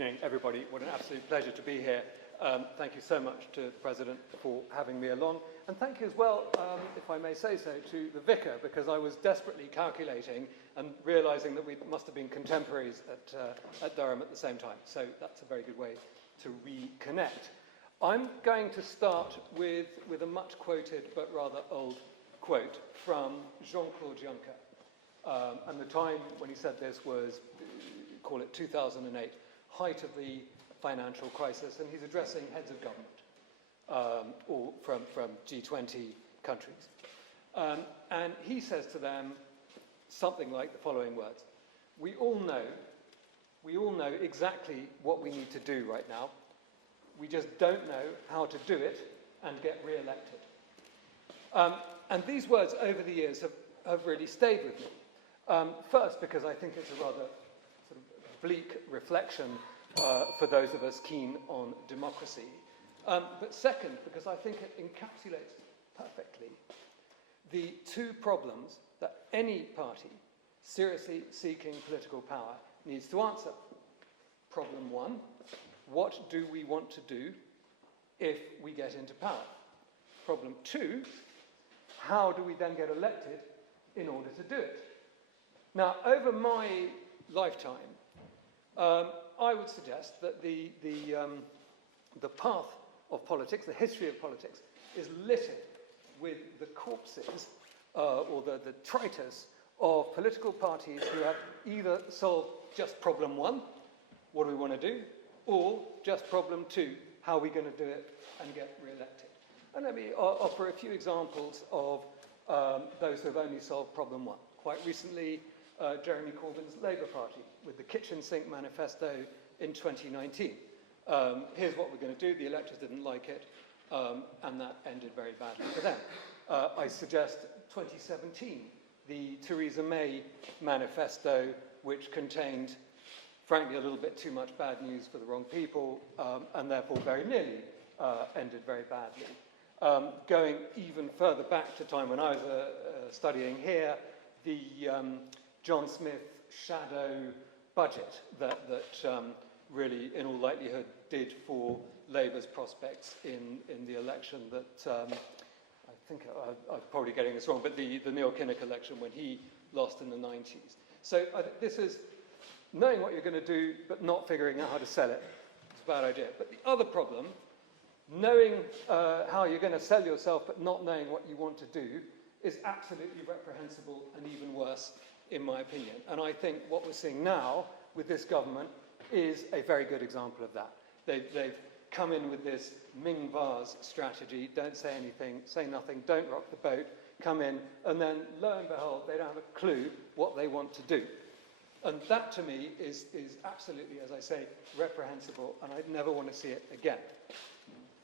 evening, everybody. What an absolute pleasure to be here. Thank you so much to the President for having me along. And thank you as well, if I may say so, to the Vicar, because I was desperately calculating and realising that we must have been contemporaries at Durham at the same time. So that's a very good way to reconnect. I'm going to start with a much quoted but rather old quote from Jean-Claude Juncker. And the time when he said this was, call it 2008, height of the financial crisis, and he's addressing heads of government, or from G20 countries. And he says to them something like the following words: we all know exactly what we need to do right now. We just don't know how to do it and get re-elected. And these words over the years have really stayed with me. First, because I think it's a rather sort of bleak reflection for those of us keen on democracy. But second, because I think it encapsulates perfectly the two problems that any party seriously seeking political power needs to answer. Problem one, what do we want to do if we get into power? Problem two, how do we then get elected in order to do it? Now, over my lifetime, I would suggest that the path of politics, the history of politics, is littered with the corpses or the detritus of political parties who have either solved just problem one, what do we want to do, or just problem two, how are we going to do it and get re-elected. And let me offer a few examples of those who have only solved problem one. Quite recently, Jeremy Corbyn's Labour Party with the kitchen sink manifesto in 2019. Here's what we're going to do. The electors didn't like it, and that ended very badly for them. I suggest 2017, the Theresa May manifesto, which contained, frankly, a little bit too much bad news for the wrong people, and therefore very nearly ended very badly. Going even further back to time when I was studying here, the John Smith shadow budget that really, in all likelihood, did for Labour's prospects in the election that, I think I'm probably getting this wrong, but the Neil Kinnock election when he lost in the 90s. So this is knowing what you're going to do, but not figuring out how to sell it. It's a bad idea. But the other problem, knowing how you're going to sell yourself, but not knowing what you want to do, is absolutely reprehensible and even worse, in my opinion. And I think what we're seeing now with this government is a very good example of that. They've come in with this Ming vase strategy, don't say anything, say nothing, don't rock the boat, come in, and then lo and behold, they don't have a clue what they want to do. And that to me is absolutely, as I say, reprehensible, and I'd never want to see it again.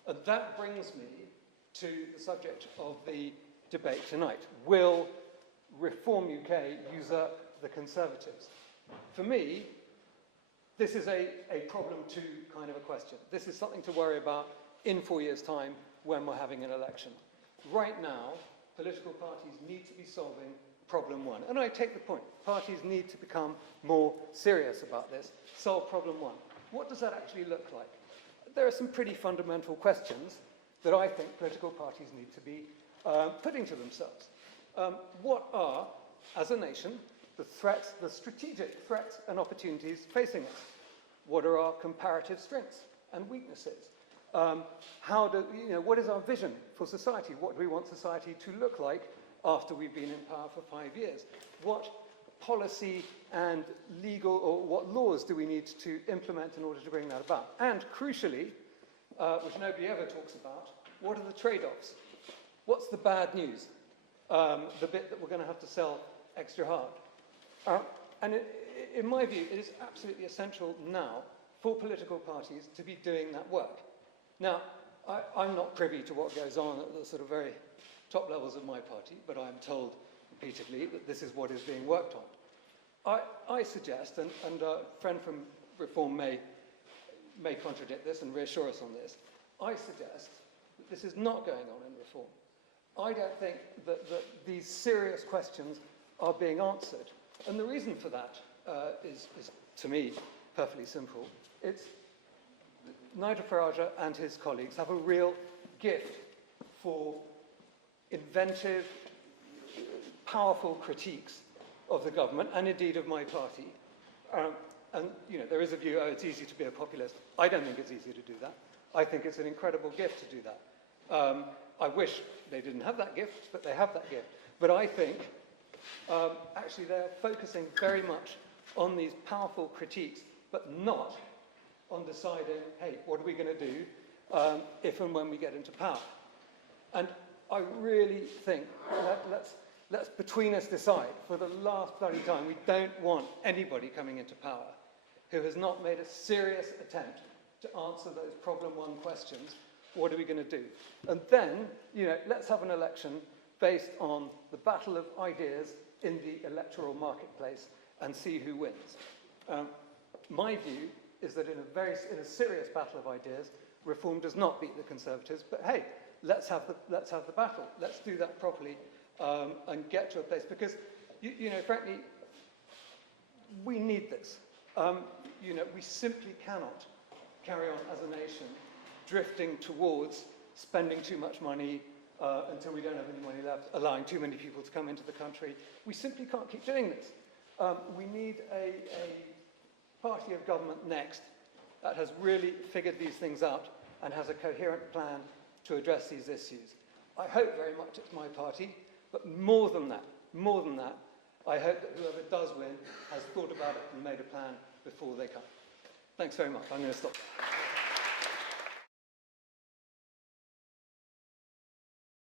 And that brings me to the subject of the debate tonight. Will Reform UK usurp the Conservatives? For me, this is a problem two kind of a question. This is something to worry about in 4 years' time when we're having an election. Right now, political parties need to be solving problem one. And I take the point. Parties need to become more serious about this. Solve problem one. What does that actually look like? There are some pretty fundamental questions that I think political parties need to be putting to themselves. What are, as a nation, the threats, the strategic threats and opportunities facing us? What are our comparative strengths and weaknesses? What is our vision for society? What do we want society to look like after we've been in power for 5 years? What policy and legal, or what laws do we need to implement in order to bring that about? And crucially, which nobody ever talks about, what are the trade-offs? What's the bad news? The bit that we're going to have to sell extra hard. And in my view, it is absolutely essential now for political parties to be doing that work. Now, I'm not privy to what goes on at the sort of very top levels of my party, but I'm told repeatedly that this is what is being worked on. I suggest, and a friend from Reform may contradict this and reassure us on this, I suggest that this is not going on in Reform. I don't think that these serious questions are being answered. And the reason for that is, to me, perfectly simple. It's Nigel Farage and his colleagues have a real gift for inventive, powerful critiques of the government and indeed of my party. And there is a view, oh, it's easy to be a populist. I don't think it's easy to do that. I think it's an incredible gift to do that. I wish they didn't have that gift, but they have that gift. But I think actually they're focusing very much on these powerful critiques, but not on deciding, hey, what are we going to do if and when we get into power? And I really think let's between us decide for the last bloody time, we don't want anybody coming into power who has not made a serious attempt to answer those problem one questions. What are we going to do? And then, let's have an election based on the battle of ideas in the electoral marketplace and see who wins. My view is that in a serious battle of ideas, Reform does not beat the Conservatives, but hey, let's have the battle. Let's do that properly and get to a place, because, frankly, we need this. We simply cannot carry on as a nation drifting towards spending too much money until we don't have any money left, allowing too many people to come into the country. We simply can't keep doing this. We need a party of government next that has really figured these things out and has a coherent plan to address these issues. I hope very much it's my party, but more than that, I hope that whoever does win has thought about it and made a plan before they come. Thanks very much. I'm going to stop there.